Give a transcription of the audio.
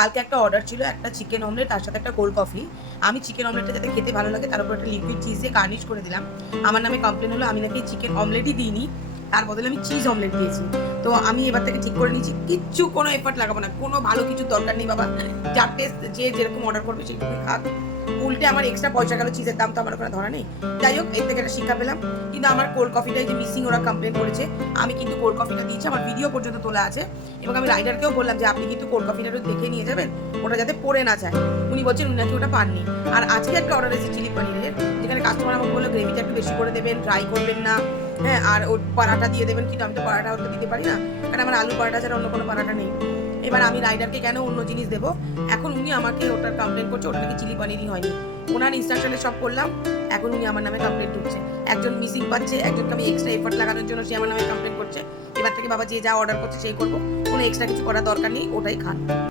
কালকে একটা অর্ডার ছিল, একটা চিকেন অমলেট তার সাথে একটা কোল্ড কফি। আমি চিকেন অমলেটটা যাতে খেতে ভালো লাগে তার উপর একটা লিকুইড চিজ দিয়ে গার্নিশ করে দিলাম। আমার নামে কমপ্লেন হলো আমি নাকি চিকেন অমলেটই দিইনি, তার বদলে আমি চিজ অমলেট দিয়েছি। তো আমি এবার থেকে ঠিক করে নিয়েছি কিচ্ছু কোনো এফর্ট লাগাবো না, কোনো ভালো কিছু দরকার নেই বাবা, যার টেস্ট যে যেরকম অর্ডার করবে সেইটুকুই খাক। উল্টে আমার এক্সট্রা পয়সা গেল, চিজের দাম তো আমার ওখানে ধরা নেই। যাই হোক, এর থেকে একটা শিক্ষা পেলাম। কিন্তু আমার কোল্ড কফিটাই যে মিসিং ওরা কমপ্লেন করেছে, আমি কিন্তু কোল্ড কফিটা দিয়েছি, আমার ভিডিও পর্যন্ত তোলা আছে। এবং আমি রাইডারকেও বললাম যে আপনি কিন্তু কোল্ড কফিটা একটু দেখে নিয়ে যাবেন, ওটা যাতে পড়ে না যায়। উনি বলছেন উনি নাকি ওটা পাননি। আর আজকে একটা অর্ডার এসেছে চিলি পনিরের, যেখানে কাস্টমার আমাকে বললো গ্রেভিটা একটু বেশি করে দেবেন, ড্রাই করবেন না, হ্যাঁ, আর ওর পরাটা দিয়ে দেবেন। কিন্তু আমি তো পরাটা ওটা দিতে পারি না, কারণ আমার আলু পরাটা ছাড়া অন্য কোনো পরাটা নেই। এবার আমি রাইডারকে কেন অন্য জিনিস দেবো? এখন উনি আমাকে ওটার কমপ্লেন করছে ওটা নাকি চিলি পনিরই হয়নি। ওনার ইনস্ট্রাকশনে সব করলাম, এখন উনি আমার নামে কমপ্লেন ঢুকছে। একজন মিসিং পাচ্ছে, একজনকে আমি এক্সট্রা এফর্ট লাগানোর জন্য সে আমার নামে কমপ্লেন করছে। এবার থেকে বাবা যে যা অর্ডার করছে সেই করবো, কোনো এক্সট্রা কিছু করার দরকার নেই, ওটাই খান।